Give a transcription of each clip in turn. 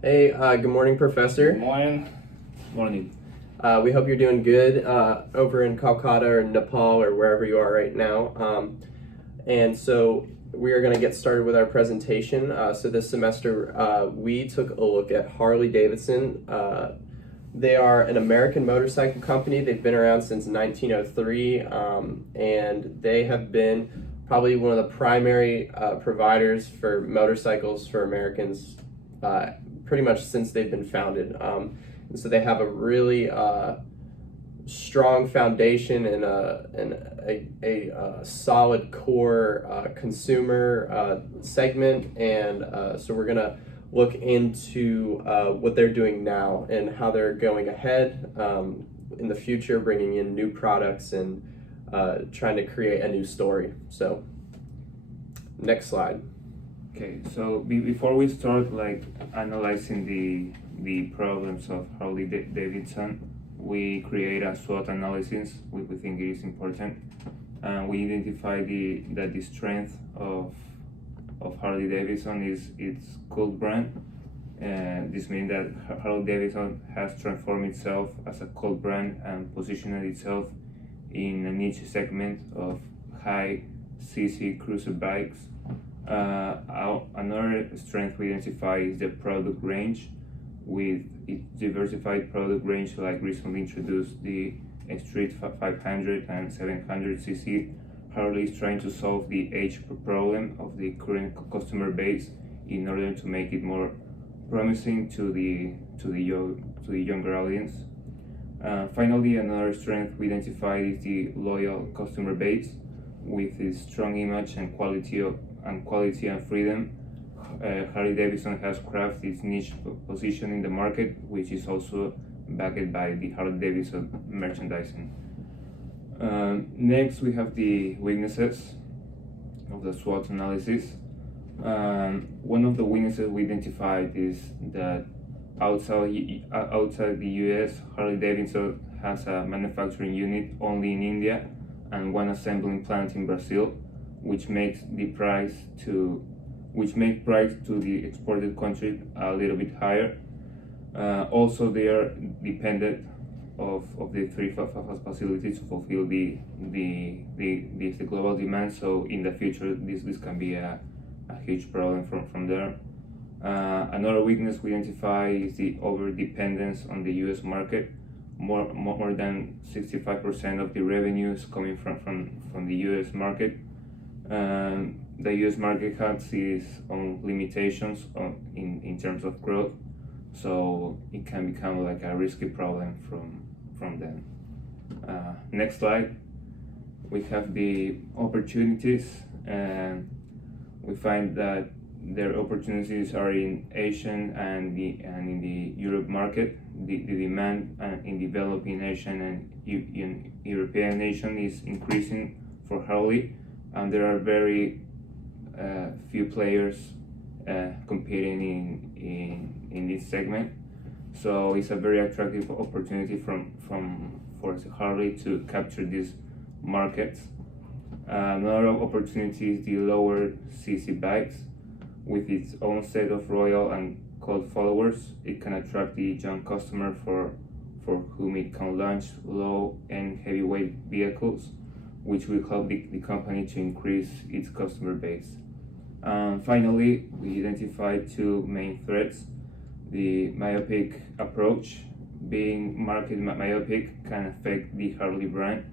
Hey, good morning, Professor. Good morning. Morning. We hope you're doing good over in Calcutta or Nepal or wherever you are right now. And so we are going to get started with our presentation. So this semester, we took a look at Harley Davidson. They are an American motorcycle company. They've been around since 1903, and they have been probably one of the primary providers for motorcycles for Americans pretty much since they've been founded. And so they have a really strong foundation and a solid core consumer segment. And so we're going to look into what they're doing now and how they're going ahead in the future, bringing in new products and trying to create a new story. So next slide. Okay, so before we start analyzing the problems of Harley Davidson, we create a SWOT analysis. We think it is important, and we identify that the strength of Harley Davidson is its cult brand. And this means that Harley Davidson has transformed itself as a cult brand and positioned itself in a niche segment of high CC cruiser bikes. Another strength we identify is the product range. With its diversified product range, like recently introduced the Street 500 and 700cc, Harley is trying to solve the age problem of the current customer base in order to make it more promising to the younger audience. Finally, another strength we identified is the loyal customer base. With its strong image and quality and freedom, Harley Davidson has crafted its niche position in the market, which is also backed by the Harley Davidson merchandising. Next, we have the weaknesses of the SWOT analysis. One of the weaknesses we identified is that outside the US, Harley Davidson has a manufacturing unit only in India and one assembling plant in Brazil, which makes price to the exported country a little bit higher. Also, they are dependent of the three facilities to fulfill the global demand. So in the future, this can be a huge problem from there. Another weakness we identify is the over dependence on the U.S. market. More than 65% of the revenue is coming from the U.S. market. The U.S. market has its own limitations in terms of growth, so it can become like a risky problem from them. Next slide. We have the opportunities, and we find that their opportunities are in Asian and in the Europe market. The demand in developing Asian and in European nation is increasing for Harley, and there are very few players competing in this segment. So it's a very attractive opportunity for Harley to capture these markets. Another opportunity is the lower CC bikes. With its own set of royal and cult followers, it can attract the young customer for whom it can launch low and heavyweight vehicles, which will help the company to increase its customer base. Finally, we identified two main threats. The myopic approach. Being market myopic can affect the Harley brand,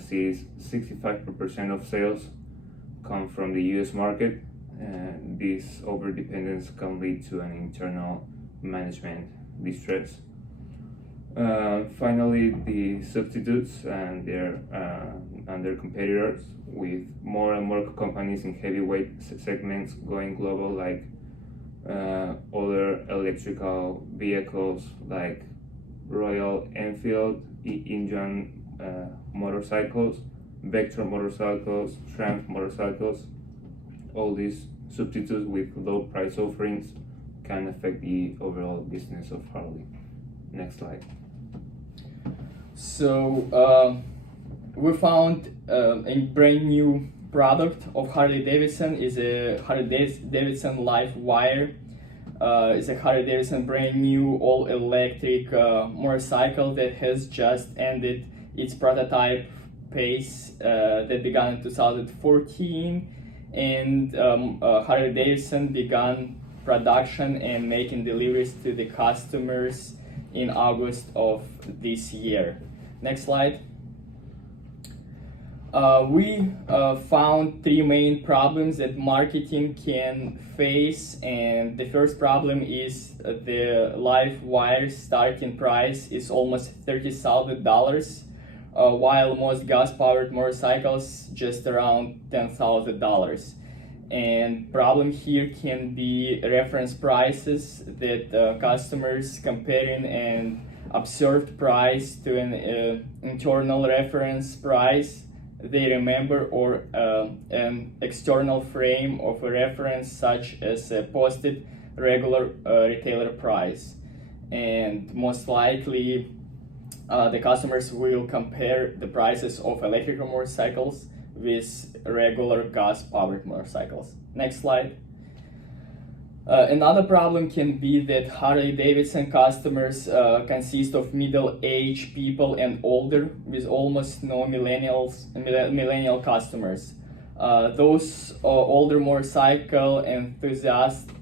since 65% of sales come from the US market. This overdependence can lead to an internal management distress. Finally, the substitutes and their competitors, with more and more companies in heavyweight segments going global, like other electrical vehicles like Royal Enfield, Indian motorcycles, Vector motorcycles, Triumph motorcycles. All these substitutes with low price offerings can affect the overall business of Harley. Next slide. So we found a brand new product of Harley Davidson is a Harley Davidson Live Wire. is a Harley Davidson brand new all electric motorcycle that has just ended its prototype phase that began in 2014, and Harley Davidson began production and making deliveries to the customers in August of this year. Next slide. We found three main problems that marketing can face, and the first problem is the live wire starting price is almost $30,000, while most gas-powered motorcycles just around $10,000. And problem here can be reference prices that customers comparing an observed price to an internal reference price they remember, or an external frame of a reference such as a posted regular retailer price. And most likely the customers will compare the prices of electrical motorcycles with regular gas-powered motorcycles. Next slide. Another problem can be that Harley Davidson customers consist of middle-aged people and older, with almost no millennial customers. Those older motorcycle enthusiasts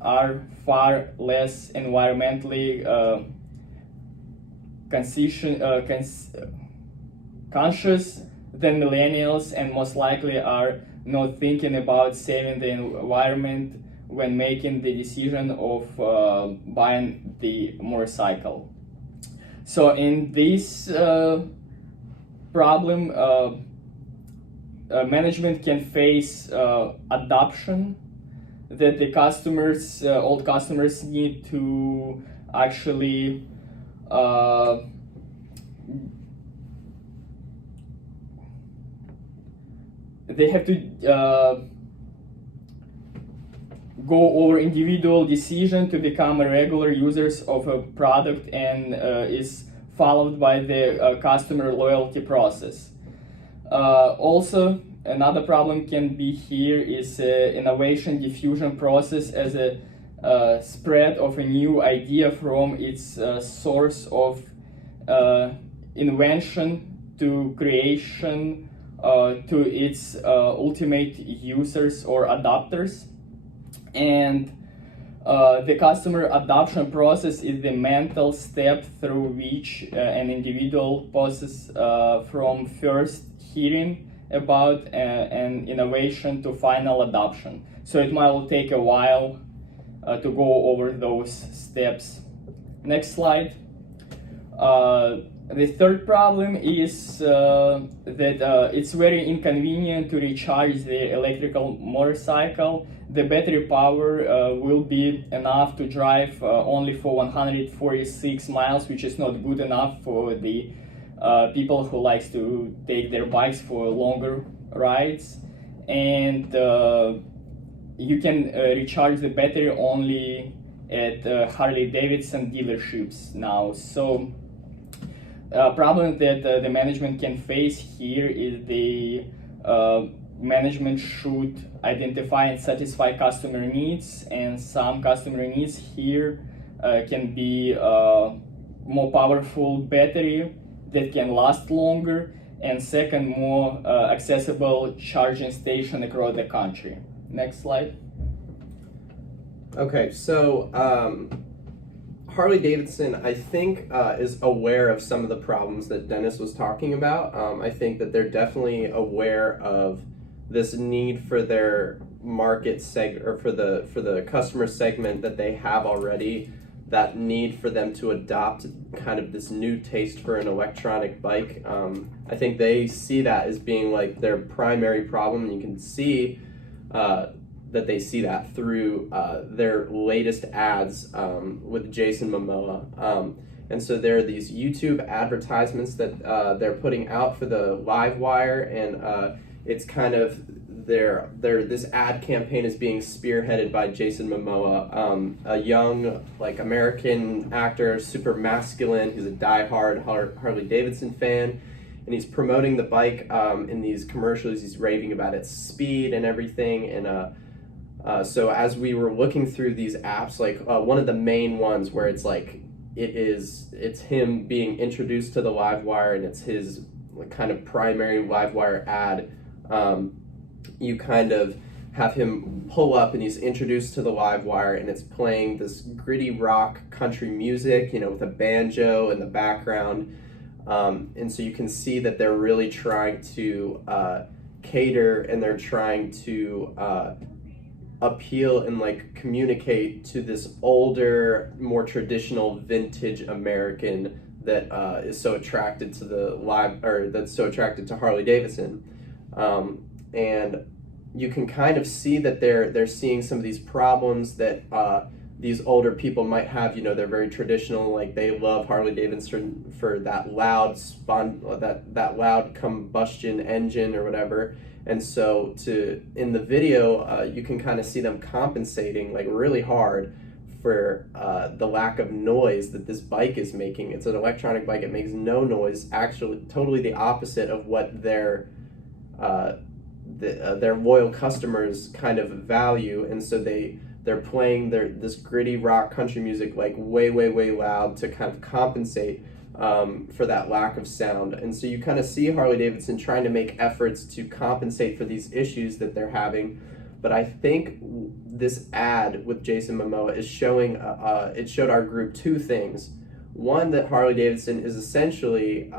are far less environmentally conscious than millennials, and most likely are not thinking about saving the environment when making the decision of buying the motorcycle. So in this problem, management can face adoption, that the customers, old customers, need to actually they have to go over individual decision to become a regular users of a product, and is followed by the customer loyalty process. Also, another problem can be here is innovation diffusion process, as a spread of a new idea from its source of invention to creation to its ultimate users or adopters. And the customer adoption process is the mental step through which an individual passes from first hearing about an innovation to final adoption. So it might take a while to go over those steps. Next slide. The third problem is that it's very inconvenient to recharge the electrical motorcycle. The battery power will be enough to drive only for 146 miles, which is not good enough for the people who likes to take their bikes for longer rides. And you can recharge the battery only at Harley Davidson dealerships now. So problem that the management can face here is the management should identify and satisfy customer needs, and some customer needs here can be more powerful battery that can last longer, and second, more accessible charging station across the country. Next slide. Okay, so Harley Davidson, I think, is aware of some of the problems that Dennis was talking about. I think that they're definitely aware of this need for their market or for the customer segment that they have already, that need for them to adopt kind of this new taste for an electronic bike. I think they see that as being like their primary problem. You can see that they see that through their latest ads with Jason Momoa. And so there are these YouTube advertisements that they're putting out for the Livewire, and it's kind of this ad campaign is being spearheaded by Jason Momoa, a young American actor, super masculine. He's a diehard Harley Davidson fan, and he's promoting the bike in these commercials. He's raving about its speed and everything, and So as we were looking through these apps, like one of the main ones where it's like it's him being introduced to the Livewire and it's his kind of primary Livewire ad. You kind of have him pull up and he's introduced to the Livewire and it's playing this gritty rock country music, with a banjo in the background. And so you can see that they're really trying to cater and they're trying to appeal and like communicate to this older, more traditional vintage American that is so attracted to that's so attracted to Harley Davidson. And you can kind of see that they're seeing some of these problems that these older people might have. They're very traditional, like they love Harley Davidson for that loud that loud combustion engine or whatever. And so in the video, you can kind of see them compensating like really hard for the lack of noise that this bike is making. It's an electronic bike. It makes no noise, actually totally the opposite of what their loyal customers kind of value. And so they're playing this gritty rock country music like way, way, way loud to kind of compensate for that lack of sound. And so you kind of see Harley Davidson trying to make efforts to compensate for these issues that they're having. But I think this ad with Jason Momoa is showing, it showed our group two things. One, that Harley Davidson is essentially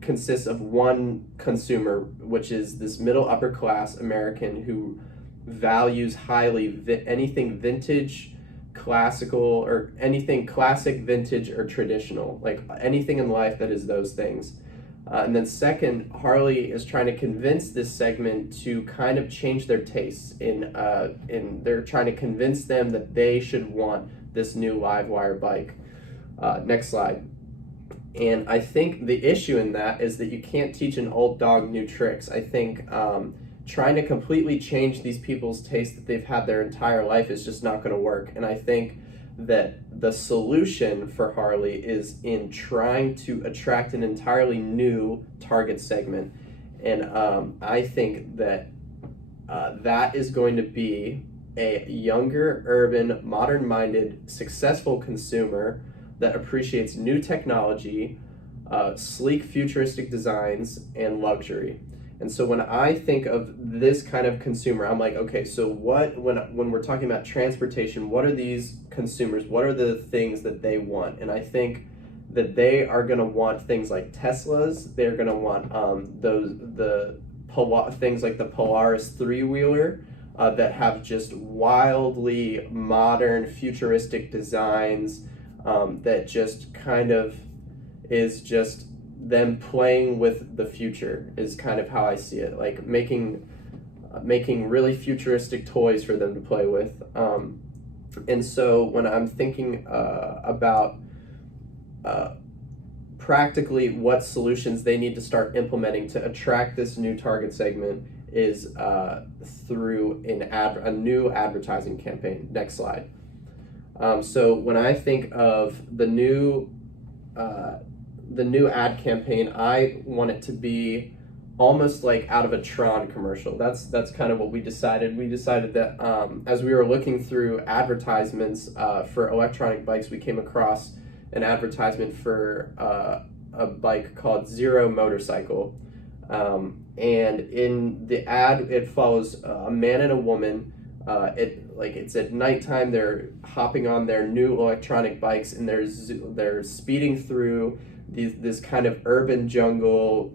consists of one consumer, which is this middle upper class American who values highly anything vintage, classical, or anything classic, vintage, or traditional, like anything in life that is those things. And then second, Harley is trying to convince this segment to kind of change their tastes in they're trying to convince them that they should want this new Livewire bike. Next slide. And I think the issue in that is that you can't teach an old dog new tricks. I think trying to completely change these people's taste that they've had their entire life is just not going to work. And I think that the solution for Harley is in trying to attract an entirely new target segment. And I think that that is going to be a younger, urban, modern-minded, successful consumer that appreciates new technology, sleek, futuristic designs, and luxury. And so when I think of this kind of consumer, I'm like, okay, so when we're talking about transportation, what are these consumers? What are the things that they want? And I think that they are going to want things like Teslas. They're going to want things like the Polaris three-wheeler that have just wildly modern, futuristic designs that just kind of is just them playing with the future is kind of how I see it, like making really futuristic toys for them to play with. And so when I'm thinking about practically what solutions they need to start implementing to attract this new target segment is through a new advertising campaign. Next slide. So when I think of the new ad campaign, I want it to be almost like out of a Tron commercial. That's kind of what we decided. We decided that as we were looking through advertisements for electronic bikes, we came across an advertisement for a bike called Zero Motorcycle. And in the ad, it follows a man and a woman. It's at nighttime. They're hopping on their new electronic bikes and they're speeding through this kind of urban jungle.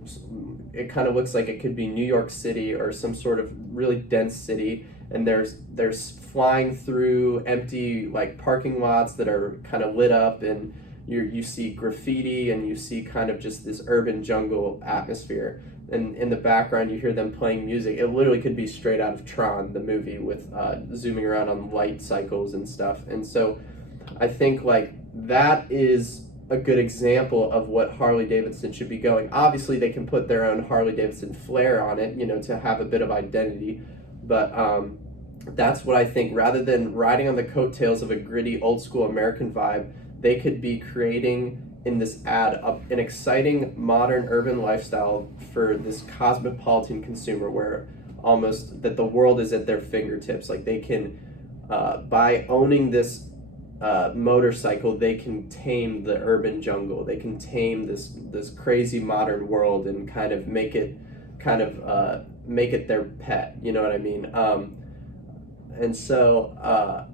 It kind of looks like it could be New York City or some sort of really dense city. And they're flying through empty like parking lots that are kind of lit up, and you see graffiti and you see kind of just this urban jungle atmosphere. And in the background, you hear them playing music. It literally could be straight out of Tron, the movie, with zooming around on light cycles and stuff. And so I think like that is a good example of what Harley Davidson should be going. Obviously, they can put their own Harley Davidson flair on it, to have a bit of identity. But that's what I think. Rather than riding on the coattails of a gritty, old school American vibe, they could be creating in this ad an exciting modern urban lifestyle for this cosmopolitan consumer where almost that the world is at their fingertips. Like they can, by owning this motorcycle, they can tame the urban jungle. They can tame this crazy modern world and kind of make it their pet. You know what I mean? And so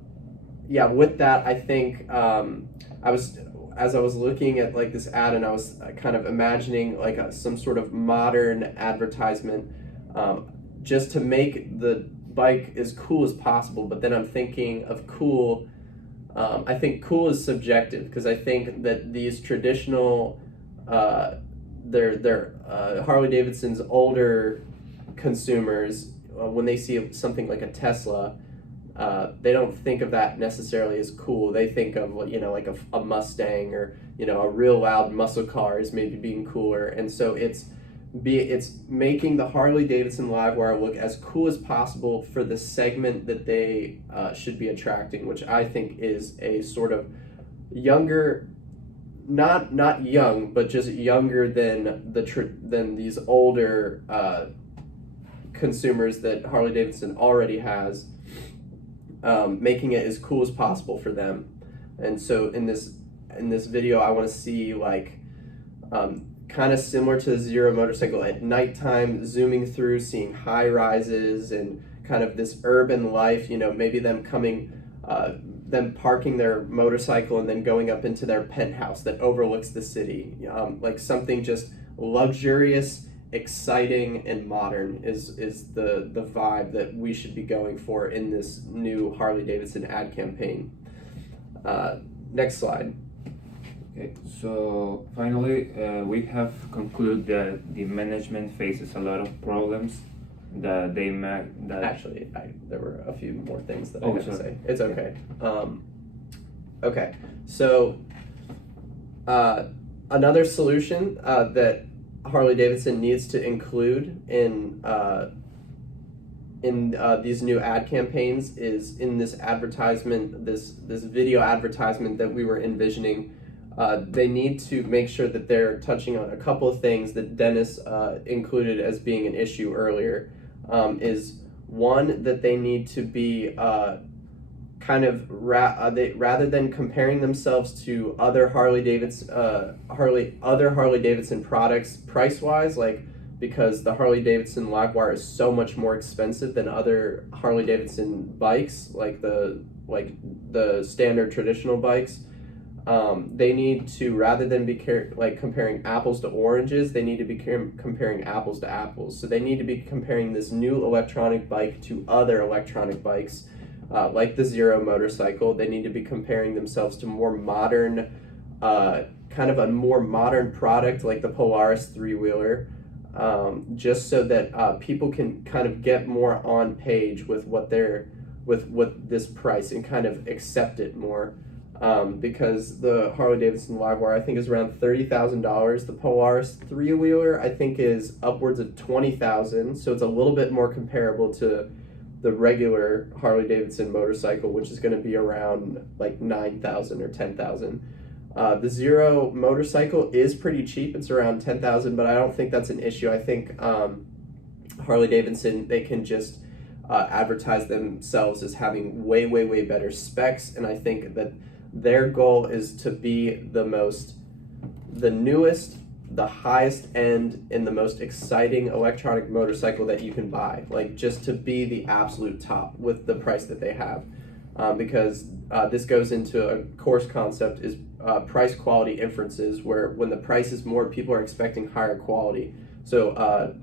yeah, with that, I think as I was looking at like this ad, and I was kind of imagining like some sort of modern advertisement, just to make the bike as cool as possible. But then I'm thinking of cool. I think cool is subjective, because I think that these traditional, they're Harley Davidson's older consumers, when they see something like a Tesla, they don't think of that necessarily as cool. They think of, you know, like a Mustang, or, you know, a real loud muscle car as maybe being cooler. And so it's making the Harley Davidson Livewire look as cool as possible for the segment that they should be attracting, which I think is a sort of younger, not young, but just younger than than these older consumers that Harley Davidson already has, making it as cool as possible for them. And so in this video, I want to see like kind of similar to the Zero motorcycle at nighttime, zooming through, seeing high rises and kind of this urban life, you know, maybe them parking their motorcycle and then going up into their penthouse that overlooks the city. Like something just luxurious, exciting, and modern is the vibe that we should be going for in this new Harley Davidson ad campaign. Next slide. Okay, so finally, we have concluded that the management faces a lot of problems that they Actually, there were a few more things that I Oh, have to sorry. say. It's okay. Okay, so another solution that Harley Davidson needs to include in these new ad campaigns is in this advertisement, this video advertisement that we were envisioning. They need to make sure that they're touching on a couple of things that Dennis included as being an issue earlier. Is one, that they need to be rather than comparing themselves to other Harley Davidson products price wise, like, because the Harley Davidson Livewire is so much more expensive than other Harley Davidson bikes, like the standard traditional bikes. They need to, rather than be comparing apples to oranges, they need to be comparing apples to apples. So they need to be comparing this new electronic bike to other electronic bikes, like the Zero motorcycle. They need to be comparing themselves to more modern, kind of a more modern product like the Polaris three-wheeler, just so that people can kind of get more on page with what with this price and kind of accept it more. Because the Harley Davidson Livewire, I think, is around $30,000. The Polaris three-wheeler, I think, is upwards of $20,000. So it's a little bit more comparable to the regular Harley Davidson motorcycle, which is going to be around like $9,000 or $10,000. The Zero motorcycle is pretty cheap. It's around $10,000, but I don't think that's an issue. I think Harley Davidson, they can just advertise themselves as having way, way, way better specs, and I think that their goal is to be the newest, the highest end, and the most exciting electronic motorcycle that you can buy. Like, just to be the absolute top with the price that they have. Because this goes into a course concept, is price quality inferences, where when the price is more, people are expecting higher quality. So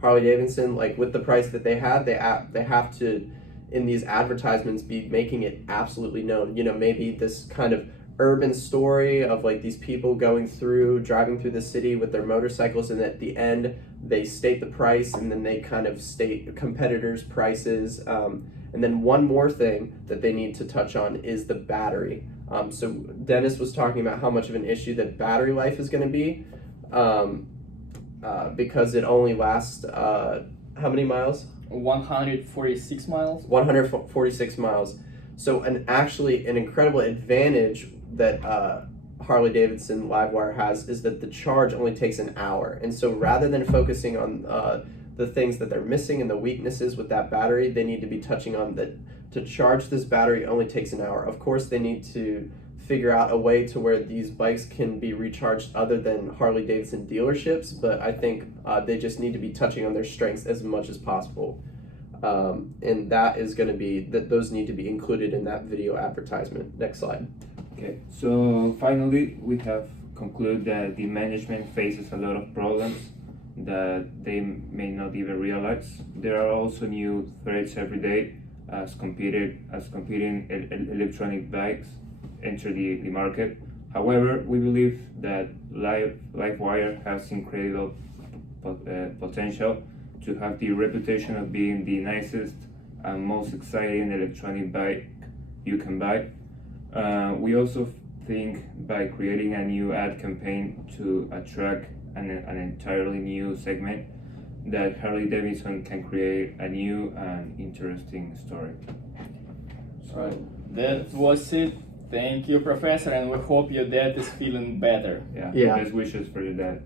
Harley Davidson, like with the price that they have, they have to, in these advertisements, be making it absolutely known. You know, maybe this kind of urban story of like these people driving through the city with their motorcycles, and at the end they state the price, and then they kind of state competitors' prices. And then one more thing that they need to touch on is the battery. So Dennis was talking about how much of an issue that battery life is going to be, because it only lasts how many miles? 146 miles. 146 miles. So an incredible advantage that Harley Davidson Livewire has is that the charge only takes an hour. And so rather than focusing on the things that they're missing and the weaknesses with that battery. They need to be touching on that. To charge this battery only takes an hour. Of course, they need to figure out a way to where these bikes can be recharged other than Harley Davidson dealerships, but I think they just need to be touching on their strengths as much as possible. And that is going to be, those need to be included in that video advertisement. Next slide. Okay, so finally we have concluded that the management faces a lot of problems that they may not even realize. There are also new threats every day as competing electronic bikes enter the market. However, we believe that LiveWire has incredible potential to have the reputation of being the nicest and most exciting electronic bike you can buy. We also think by creating a new ad campaign to attract an entirely new segment, that Harley Davidson can create a new and interesting story. That was it. Thank you, Professor, and we hope your dad is feeling better. Yeah. Yeah. Best wishes for your dad.